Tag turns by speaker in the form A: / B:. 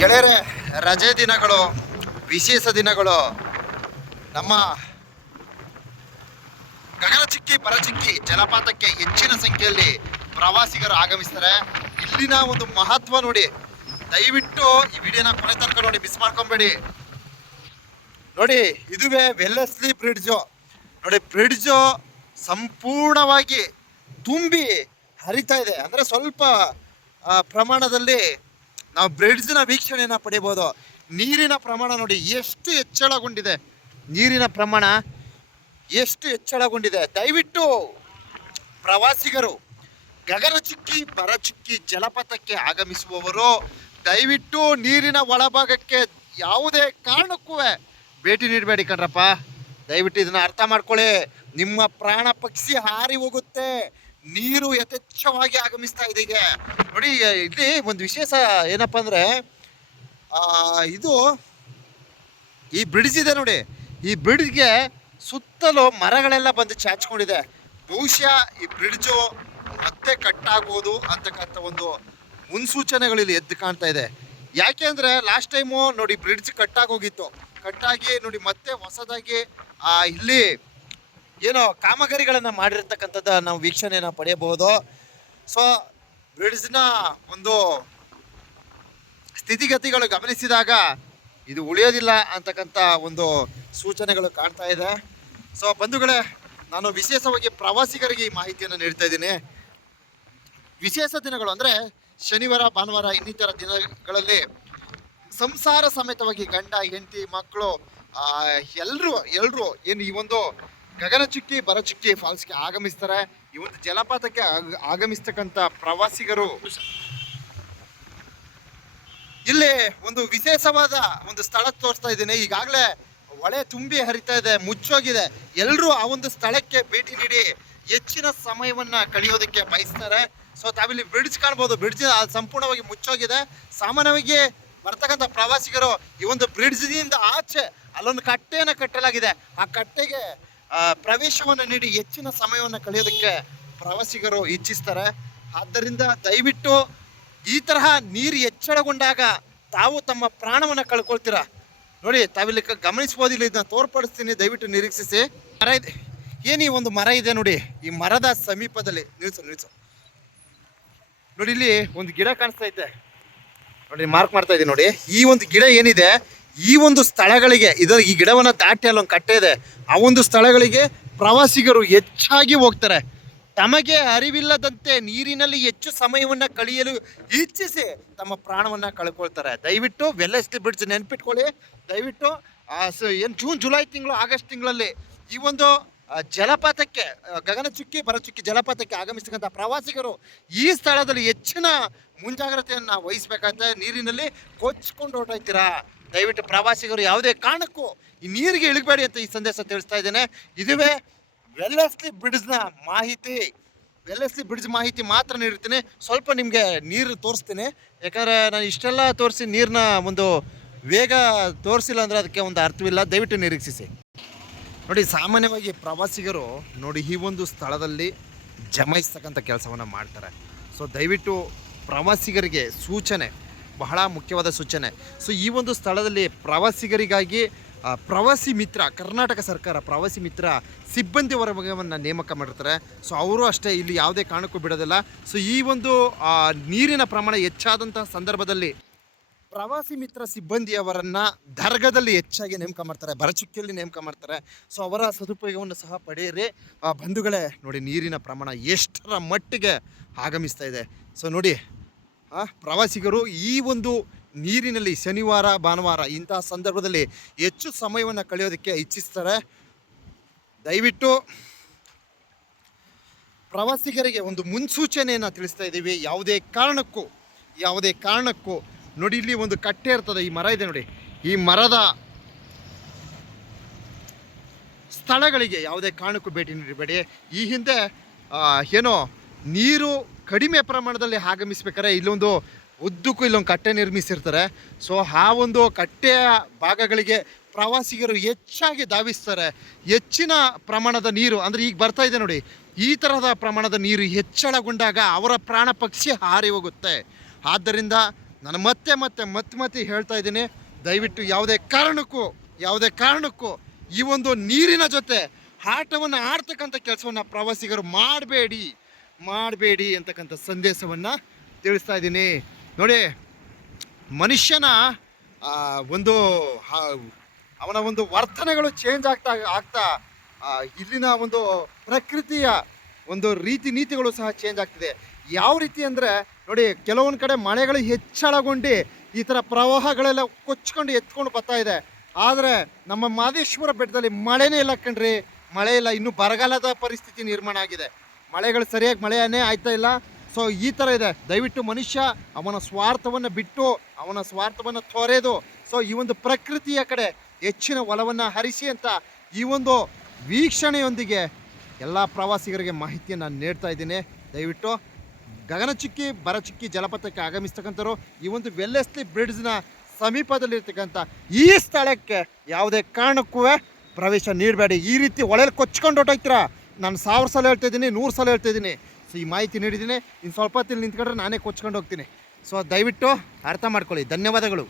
A: ಗೆಳೆಯರೆ, ರಜೆ ದಿನಗಳು, ವಿಶೇಷ ದಿನಗಳು, ನಮ್ಮ ಗಗನಚಿಕ್ಕಿ ಪರಚಿಕ್ಕಿ ಜಲಪಾತಕ್ಕೆ ಹೆಚ್ಚಿನ ಸಂಖ್ಯೆಯಲ್ಲಿ ಪ್ರವಾಸಿಗರು ಆಗಮಿಸ್ತಾರೆ. ಇಲ್ಲಿನ ಒಂದು ಮಹತ್ವ ನೋಡಿ, ದಯವಿಟ್ಟು ಈ ವಿಡಿಯೋನ ಕೊನೆ ತನಕ ನೋಡಿ ಮಿಸ್ ಮಾಡ್ಕೊಬೇಡಿ. ನೋಡಿ, ಇದುವೇ ವೆಲ್ಲಸ್ಲಿ ಬ್ರಿಡ್ಜು ನೋಡಿ ಬ್ರಿಡ್ಜು ಸಂಪೂರ್ಣವಾಗಿ ತುಂಬಿ ಹರಿತಾ ಇದೆ. ಅಂದರೆ ಸ್ವಲ್ಪ ಪ್ರಮಾಣದಲ್ಲಿ ನಾವು ಬ್ರಿಡ್ಜ್ನ ವೀಕ್ಷಣೆಯನ್ನು ಪಡಿಬೋದು. ನೀರಿನ ಪ್ರಮಾಣ ನೋಡಿ ಎಷ್ಟು ಹೆಚ್ಚಳಗೊಂಡಿದೆ. ನೀರಿನ ಪ್ರಮಾಣ ಎಷ್ಟು ಹೆಚ್ಚಳಗೊಂಡಿದೆ. ದಯವಿಟ್ಟು ಪ್ರವಾಸಿಗರು, ಗಗನಚುಕ್ಕಿ ಬರಚುಕ್ಕಿ ಜಲಪಾತಕ್ಕೆ ಆಗಮಿಸುವವರು, ದಯವಿಟ್ಟು ನೀರಿನ ಒಳಭಾಗಕ್ಕೆ ಯಾವುದೇ ಕಾರಣಕ್ಕೂ ಭೇಟಿ ನೀಡಬೇಡಿ ಕಣ್ರಪ್ಪ. ದಯವಿಟ್ಟು ಇದನ್ನು ಅರ್ಥ ಮಾಡ್ಕೊಳ್ಳಿ. ನಿಮ್ಮ ಪ್ರಾಣ ಪಕ್ಷಿ ಹಾರಿ ಹೋಗುತ್ತೆ. ನೀರು ಯಥೇಚ್ಛವಾಗಿ ಆಗಮಿಸ್ತಾ ಇದೆ ಈಗ. ನೋಡಿ ಇಲ್ಲಿ ಒಂದು ವಿಶೇಷ ಏನಪ್ಪ ಅಂದರೆ ಇದು ಈ ಬ್ರಿಡ್ಜ್ ಇದೆ ನೋಡಿ. ಈ ಬ್ರಿಡ್ಜ್ಗೆ ಸುತ್ತಲೂ ಮರಗಳೆಲ್ಲ ಬಂದು ಚಾಚ್ಕೊಂಡಿದೆ. ಬಹುಶಃ ಈ ಬ್ರಿಡ್ಜು ಮತ್ತೆ ಕಟ್ಟಾಗ್ಬೋದು ಅಂತಕ್ಕಂಥ ಒಂದು ಮುನ್ಸೂಚನೆಗಳು ಇಲ್ಲಿ ಎದ್ದು ಕಾಣ್ತಾ ಇದೆ. ಯಾಕೆ ಅಂದರೆ ಲಾಸ್ಟ್ ಟೈಮು ನೋಡಿ ಬ್ರಿಡ್ಜ್ ಕಟ್ಟಾಗೋಗಿತ್ತು. ಕಟ್ಟಾಗಿ ನೋಡಿ ಮತ್ತೆ ಹೊಸದಾಗಿ ಆ, ಇಲ್ಲಿ ಏನೋ ಕಾಮಗಾರಿಗಳನ್ನು ಮಾಡಿರ್ತಕ್ಕಂಥದ್ದು ನಾವು ವೀಕ್ಷಣೆಯನ್ನು ಪಡೆಯಬಹುದು. ಸೊ ಬ್ರಿಡ್ಜ್ನ ಒಂದು ಸ್ಥಿತಿಗತಿಗಳು ಗಮನಿಸಿದಾಗ ಇದು ಉಳಿಯೋದಿಲ್ಲ ಅಂತಕ್ಕಂಥ ಒಂದು ಸೂಚನೆಗಳು ಕಾಣ್ತಾ ಇದೆ. ಸೊ ಬಂಧುಗಳೇ, ನಾನು ವಿಶೇಷವಾಗಿ ಪ್ರವಾಸಿಗರಿಗೆ ಈ ಮಾಹಿತಿಯನ್ನು ನೀಡ್ತಾ ಇದ್ದೀನಿ. ವಿಶೇಷ ದಿನಗಳು ಅಂದರೆ ಶನಿವಾರ, ಭಾನುವಾರ ಇನ್ನಿತರ ದಿನಗಳಲ್ಲಿ ಸಂಸಾರ ಸಮೇತವಾಗಿ ಗಂಡ, ಹೆಂಡತಿ, ಮಕ್ಕಳು ಎಲ್ಲರೂ ಎಲ್ಲರೂ ಏನು ಈ ಒಂದು ಗಗನಚುಕ್ಕಿ ಬರಚುಕ್ಕಿ ಫಾಲ್ಸ್ಗೆ ಆಗಮಿಸ್ತಾರೆ. ಈ ಒಂದು ಜಲಪಾತಕ್ಕೆ ಆಗ- ಆಗಮಿಸ್ತಕ್ಕಂಥ ಪ್ರವಾಸಿಗರು ಇಲ್ಲಿ ಒಂದು ವಿಶೇಷವಾದ ಒಂದು ಸ್ಥಳ ತೋರಿಸ್ತಾ ಇದ್ದೀನಿ. ಈಗಾಗಲೇ ಹೊಳೆ ತುಂಬಿ ಹರಿತಾ ಇದೆ, ಮುಚ್ಚೋಗಿದೆ. ಎಲ್ಲರೂ ಆ ಒಂದು ಸ್ಥಳಕ್ಕೆ ಭೇಟಿ ನೀಡಿ ಹೆಚ್ಚಿನ ಸಮಯವನ್ನ ಕಳೆಯೋದಕ್ಕೆ ಬಯಸ್ತಾರೆ. ಸೊ ತಾವಿಲ್ಲಿ ಬ್ರಿಡ್ಜ್ ಕಾಣ್ಬೋದು. ಬ್ರಿಡ್ಜ್ ಸಂಪೂರ್ಣವಾಗಿ ಮುಚ್ಚೋಗಿದೆ. ಸಾಮಾನ್ಯವಾಗಿ ಬರ್ತಕ್ಕಂಥ ಪ್ರವಾಸಿಗರು ಈ ಒಂದು ಬ್ರಿಡ್ಜ್ನಿಂದ ಆಚೆ ಅಲ್ಲೊಂದು ಕಟ್ಟೆಯನ್ನು ಕಟ್ಟಲಾಗಿದೆ. ಆ ಕಟ್ಟೆಗೆ ಪ್ರವೇಶವನ್ನು ನೀಡಿ ಹೆಚ್ಚಿನ ಸಮಯವನ್ನು ಕಳೆಯೋದಕ್ಕೆ ಪ್ರವಾಸಿಗರು ಇಚ್ಛಿಸ್ತಾರೆ. ಆದ್ದರಿಂದ ದಯವಿಟ್ಟು ಈ ತರಹ ನೀರು ಹೆಚ್ಚಳಗೊಂಡಾಗ ತಾವು ತಮ್ಮ ಪ್ರಾಣವನ್ನು ಕಳ್ಕೊಳ್ತೀರಾ? ನೋಡಿ, ತಾವಿಲ್ಲಿ ಗಮನಿಸ್ಬೋದಿಲ್ಲ ಗಮನಿಸ್ಬೋದು ಇದನ್ನ ತೋರ್ಪಡಿಸ್ತೀನಿ. ದಯವಿಟ್ಟು ನಿರೀಕ್ಷಿಸಿ. ಮರ ಇದೆ. ಏನು ಈ ಒಂದು ಮರ ಇದೆ ನೋಡಿ? ಈ ಮರದ ಸಮೀಪದಲ್ಲಿ. ನಿಲ್ಸು ನಿಲ್ಸು. ನೋಡಿ, ಇಲ್ಲಿ ಒಂದು ಗಿಡ ಕಾಣಿಸ್ತಾ ಇದೆ. ನೋಡಿ ಮಾರ್ಕ್ ಮಾಡ್ತಾ ಇದ್ದೀನಿ ನೋಡಿ. ಈ ಒಂದು ಗಿಡ ಏನಿದೆ? ಈ ಒಂದು ಸ್ಥಳಗಳಿಗೆ, ಇದರ ಈ ಗಿಡವನ್ನು ದಾಟಿ ಅಲ್ಲೊಂದು ಕಟ್ಟೆ ಇದೆ. ಆ ಒಂದು ಸ್ಥಳಗಳಿಗೆ ಪ್ರವಾಸಿಗರು ಹೆಚ್ಚಾಗಿ ಹೋಗ್ತಾರೆ. ತಮಗೆ ಅರಿವಿಲ್ಲದಂತೆ ನೀರಿನಲ್ಲಿ ಹೆಚ್ಚು ಸಮಯವನ್ನು ಕಳೆಯಲು ಇಚ್ಛಿಸಿ ತಮ್ಮ ಪ್ರಾಣವನ್ನು ಕಳ್ಕೊಳ್ತಾರೆ. ದಯವಿಟ್ಟು ವೆಲ್ಲೆಸ್ಲಿ ಬ್ರಿಡ್ಜ್ ನೆನ್ಪಿಟ್ಕೊಳ್ಳಿ. ದಯವಿಟ್ಟು ಏನು ಜೂನ್ ಜುಲೈ ತಿಂಗಳು ಆಗಸ್ಟ್ ತಿಂಗಳಲ್ಲಿ ಈ ಒಂದು ಜಲಪಾತಕ್ಕೆ ಗಗನಚುಕ್ಕಿ ಬರಚುಕ್ಕಿ ಜಲಪಾತಕ್ಕೆ ಆಗಮಿಸ್ತಕ್ಕಂಥ ಪ್ರವಾಸಿಗರು ಈ ಸ್ಥಳದಲ್ಲಿ ಹೆಚ್ಚಿನ ಮುಂಜಾಗ್ರತೆಯನ್ನು ವಹಿಸಬೇಕಾಗ್ತದೆ ನೀರಿನಲ್ಲಿ ಕೊಚ್ಕೊಂಡು ಹೊರಟೋಗ್ತೀರಾ? ದಯವಿಟ್ಟು ಪ್ರವಾಸಿಗರು ಯಾವುದೇ ಕಾರಣಕ್ಕೂ ಈ ನೀರಿಗೆ ಇಳಿಬೇಡಿ ಅಂತ ಈ ಸಂದೇಶ ತಿಳಿಸ್ತಾ ಇದ್ದೇನೆ. ಇದುವೇ ವೆಲ್ಲಸ್ಲಿ ಬ್ರಿಡ್ಜ್ನ ಮಾಹಿತಿ ವೆಲ್ಲಸ್ಲಿ ಬ್ರಿಡ್ಜ್ ಮಾಹಿತಿ ಮಾತ್ರ ನೀಡ್ತೀನಿ ಸ್ವಲ್ಪ ನಿಮಗೆ ನೀರು ತೋರಿಸ್ತೀನಿ. ಯಾಕಂದರೆ ನಾನು ಇಷ್ಟೆಲ್ಲ ತೋರಿಸಿ ನೀರನ್ನ ಒಂದು ವೇಗ ತೋರಿಸಿಲ್ಲ ಅಂದರೆ ಅದಕ್ಕೆ ಒಂದು ಅರ್ಥವಿಲ್ಲ. ದಯವಿಟ್ಟು ನಿರೀಕ್ಷಿಸಿ. ನೋಡಿ, ಸಾಮಾನ್ಯವಾಗಿ ಪ್ರವಾಸಿಗರು ನೋಡಿ ಈ ಒಂದು ಸ್ಥಳದಲ್ಲಿ ಜಮಾಯಿಸ್ತಕ್ಕಂಥ ಕೆಲಸವನ್ನು ಮಾಡ್ತಾರೆ. ಸೊ ದಯವಿಟ್ಟು ಪ್ರವಾಸಿಗರಿಗೆ ಸೂಚನೆ. ಬಹಳ ಮುಖ್ಯವಾದ ಸೂಚನೆ. ಸೊ ಈ ಒಂದು ಸ್ಥಳದಲ್ಲಿ ಪ್ರವಾಸಿಗರಿಗಾಗಿ ಪ್ರವಾಸಿ ಮಿತ್ರ, ಕರ್ನಾಟಕ ಸರ್ಕಾರ ಪ್ರವಾಸಿ ಮಿತ್ರ ಸಿಬ್ಬಂದಿ ವರ್ಗವನ್ನು ನೇಮಕ ಮಾಡಿರ್ತಾರೆ. ಸೊ ಅವರು ಅಷ್ಟೇ ಇಲ್ಲಿ ಯಾವುದೇ ಕಾರಣಕ್ಕೂ ಬಿಡೋದಿಲ್ಲ. ಸೊ ಈ ಒಂದು ನೀರಿನ ಪ್ರಮಾಣ ಹೆಚ್ಚಾದಂತಹ ಸಂದರ್ಭದಲ್ಲಿ ಪ್ರವಾಸಿ ಮಿತ್ರ ಸಿಬ್ಬಂದಿಯವರನ್ನ ದರ್ಗದಲ್ಲಿ ಹೆಚ್ಚಾಗಿ ನೇಮಕ ಮಾಡ್ತಾರೆ. ಬರಚುಕ್ಕಿಯಲ್ಲಿ ನೇಮಕ ಮಾಡ್ತಾರೆ. ಸೊ ಅವರ ಸದುಪಯೋಗವನ್ನು ಸಹ ಪಡೆಯಿರಿ. ಬಂಧುಗಳೇ, ನೋಡಿ ನೀರಿನ ಪ್ರಮಾಣ ಎಷ್ಟರ ಮಟ್ಟಿಗೆ ಆಗಮಿಸ್ತಾ ಇದೆ. ಸೊ ನೋಡಿ ಪ್ರವಾಸಿಗರು ಈ ಒಂದು ನೀರಿನಲ್ಲಿ ಶನಿವಾರ, ಭಾನುವಾರ ಇಂತಹ ಸಂದರ್ಭದಲ್ಲಿ ಹೆಚ್ಚು ಸಮಯವನ್ನು ಕಳೆಯೋದಕ್ಕೆ ಇಚ್ಛಿಸ್ತಾರೆ. ದಯವಿಟ್ಟು ಪ್ರವಾಸಿಗರಿಗೆ ಒಂದು ಮುನ್ಸೂಚನೆಯನ್ನು ತಿಳಿಸ್ತಾ ಇದ್ದೀವಿ. ಯಾವುದೇ ಕಾರಣಕ್ಕೂ ಯಾವುದೇ ಕಾರಣಕ್ಕೂ ನೋಡಿ, ಇಲ್ಲಿ ಒಂದು ಕಟ್ಟೆ ಇರ್ತದೆ, ಈ ಮರ ಇದೆ ನೋಡಿ. ಈ ಮರದ ಸ್ಥಳಗಳಿಗೆ ಯಾವುದೇ ಕಾರಣಕ್ಕೂ ಭೇಟಿ ನೀಡಬೇಡಿ. ಈ ಹಿಂದೆ ಏನೋ ನೀರು ಕಡಿಮೆ ಪ್ರಮಾಣದಲ್ಲಿ ಆಗಮಿಸ್ಬೇಕಾದ್ರೆ ಇಲ್ಲೊಂದು ಉದ್ದಕ್ಕೂ ಇಲ್ಲೊಂದು ಕಟ್ಟೆ ನಿರ್ಮಿಸಿರ್ತಾರೆ. ಸೊ ಆ ಒಂದು ಕಟ್ಟೆಯ ಭಾಗಗಳಿಗೆ ಪ್ರವಾಸಿಗರು ಹೆಚ್ಚಾಗಿ ಧಾವಿಸ್ತಾರೆ. ಹೆಚ್ಚಿನ ಪ್ರಮಾಣದ ನೀರು, ಅಂದರೆ ಈಗ ಬರ್ತಾ ಇದೆ ನೋಡಿ, ಈ ತರಹದ ಪ್ರಮಾಣದ ನೀರು ಹೆಚ್ಚಳಗೊಂಡಾಗ ಅವರ ಪ್ರಾಣ ಪಕ್ಷಿ ಹಾರಿ ಹೋಗುತ್ತೆ. ಆದ್ದರಿಂದ ನಾನು ಮತ್ತೆ ಮತ್ತೆ ಮತ್ತೆ ಮತ್ತೆ ಹೇಳ್ತಾ ಇದ್ದೀನಿ, ದಯವಿಟ್ಟು ಯಾವುದೇ ಕಾರಣಕ್ಕೂ ಯಾವುದೇ ಕಾರಣಕ್ಕೂ ಈ ಒಂದು ನೀರಿನ ಜೊತೆ ಆಟವನ್ನು ಆಡ್ತಕ್ಕಂಥ ಕೆಲಸವನ್ನು ಪ್ರವಾಸಿಗರು ಮಾಡಬೇಡಿ. ಮಾಡಬೇಡಿ ಅಂತಕ್ಕಂಥ ಸಂದೇಶವನ್ನು ತಿಳಿಸ್ತಾ ಇದ್ದೀನಿ. ನೋಡಿ, ಮನುಷ್ಯನ ಒಂದು ಅವನ ಒಂದು ವರ್ತನೆಗಳು ಚೇಂಜ್ ಆಗ್ತಾ ಆಗ್ತಾ ಇಲ್ಲಿನ ಒಂದು ಪ್ರಕೃತಿಯ ಒಂದು ರೀತಿ ನೀತಿಗಳು ಸಹ ಚೇಂಜ್ ಆಗ್ತಿದೆ. ಯಾವ ರೀತಿ ಅಂದರೆ, ನೋಡಿ, ಕೆಲವೊಂದು ಕಡೆ ಮಳೆಗಳು ಹೆಚ್ಚಳಗೊಂಡು ಈ ಥರ ಪ್ರವಾಹಗಳೆಲ್ಲ ಕೊಚ್ಕೊಂಡು ಎತ್ಕೊಂಡು ಬರ್ತಾ ಇದೆ. ಆದರೆ, ನಮ್ಮ ಮಾದೇಶ್ವರ ಬೆಟ್ಟದಲ್ಲಿ ಮಳೆನೇ ಇಲ್ಲ ಕಣ್ರಿ. ಮಳೆ ಇಲ್ಲ, ಇನ್ನೂ ಬರಗಾಲದ ಪರಿಸ್ಥಿತಿ ನಿರ್ಮಾಣ ಆಗಿದೆ. ಮಳೆಗಳು ಸರಿಯಾಗಿ ಮಳೆಯೇ ಆಯ್ತಾ ಇಲ್ಲ. ಸೊ ಈ ಥರ ಇದೆ. ದಯವಿಟ್ಟು ಮನುಷ್ಯ ಅವನ ಸ್ವಾರ್ಥವನ್ನು ಬಿಟ್ಟು ಅವನ ಸ್ವಾರ್ಥವನ್ನು ತೊರೆದು ಸೊ ಈ ಒಂದು ಪ್ರಕೃತಿಯ ಕಡೆ ಹೆಚ್ಚಿನ ಒಲವನ್ನು ಹರಿಸಿ ಅಂತ ಈ ಒಂದು ವೀಕ್ಷಣೆಯೊಂದಿಗೆ ಎಲ್ಲ ಪ್ರವಾಸಿಗರಿಗೆ ಮಾಹಿತಿಯನ್ನು ನೀಡ್ತಾ ಇದ್ದೀನಿ. ದಯವಿಟ್ಟು ಗಗನಚುಕ್ಕಿ ಬರಚುಕ್ಕಿ ಜಲಪಾತಕ್ಕೆ ಆಗಮಿಸ್ತಕ್ಕಂಥವ್ರು, ಈ ಒಂದು ವೆಲ್ಲೆಸ್ಲಿ ಬ್ರಿಡ್ಜ್ನ ಸಮೀಪದಲ್ಲಿರ್ತಕ್ಕಂಥ ಈ ಸ್ಥಳಕ್ಕೆ ಯಾವುದೇ ಕಾರಣಕ್ಕೂ ಪ್ರವೇಶ ನೀಡಬೇಡಿ. ಈ ರೀತಿ ಒಳೆಯಲ್ಲಿ ಕೊಚ್ಕೊಂಡು ಹೊಟ್ಟೋಗ್ತೀರಾ ನಾನು ಸಾವಿರ ಸಲ ಹೇಳ್ತಾ ಇದ್ದೀನಿ, ನೂರು ಸಲ ಹೇಳ್ತಾ ಇದ್ದೀನಿ. ಸೊ ಈ ಮಾಹಿತಿ ನೀಡಿದ್ದೀನಿ. ಇನ್ನು ಸ್ವಲ್ಪ ಹೊತ್ತಿಲ್ಲಿ ನಿಂತ್ಕೊಂಡ್ರೆ ನಾನೇ ಕೊಚ್ಕೊಂಡು ಹೋಗ್ತೀನಿ. ಸೊ ದಯವಿಟ್ಟು ಅರ್ಥ ಮಾಡ್ಕೊಳ್ಳಿ. ಧನ್ಯವಾದಗಳು.